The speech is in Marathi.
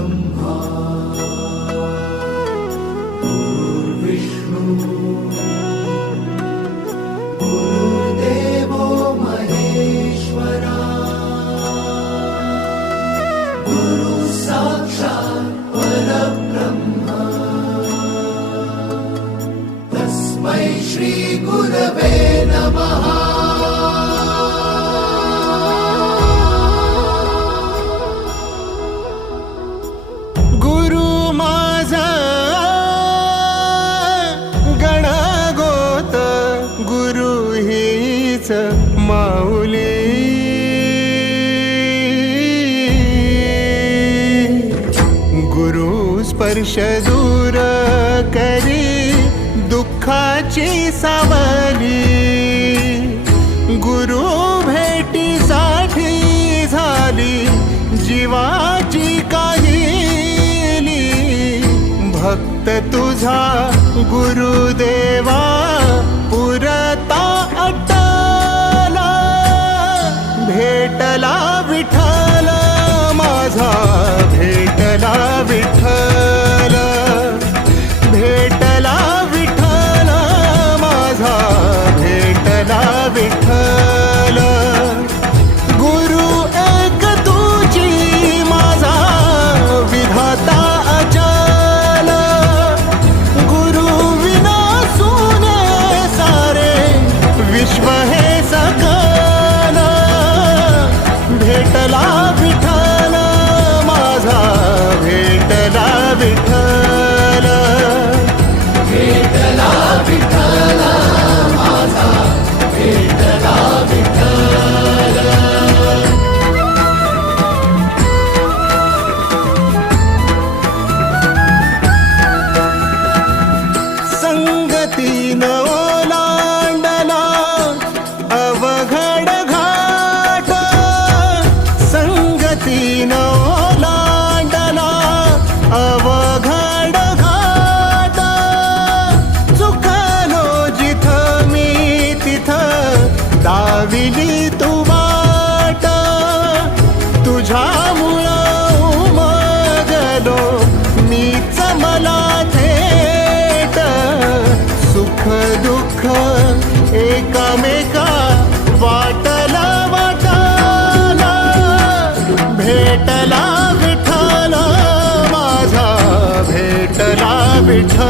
परब्रह्मा गुरुर्विष्णु गुरुर्देवो महेश्वरा गुरु साक्षात् परब्रह्मा तस्मै श्री गुरवे नमः। माऊली गुरु स्पर्श दूर करी दुःखाची सावली गुरु भेटीसाठी झाली जीवाची काहिली भक्त तुझा गुरुदेवा पुरता भेटला विठ्ठल माझा भेटला विठ्ठल भेटला विठ्ठल माझा भेटला विठ्ठल गुरु एक तुझी माझा विधाता अचल गुरु विना सुने सारे विश्व हे सकल भेटला विठ्ठल माझा भेटला विठ्ठल भेटला विठ्ठल माझा भेटला विठ्ठल। संगतीन ओलांडला अवघड घाट संगतीन ओलांडला अवघड घाट चुकलो जिथं मी तिथं दाविली तू वाट तुझ्यामुळं उमगलो मीच मला थेट सुख दुःख एकामेका वाटला वाटला भेटला विठ्ठल माझा भेटला विठ्ठल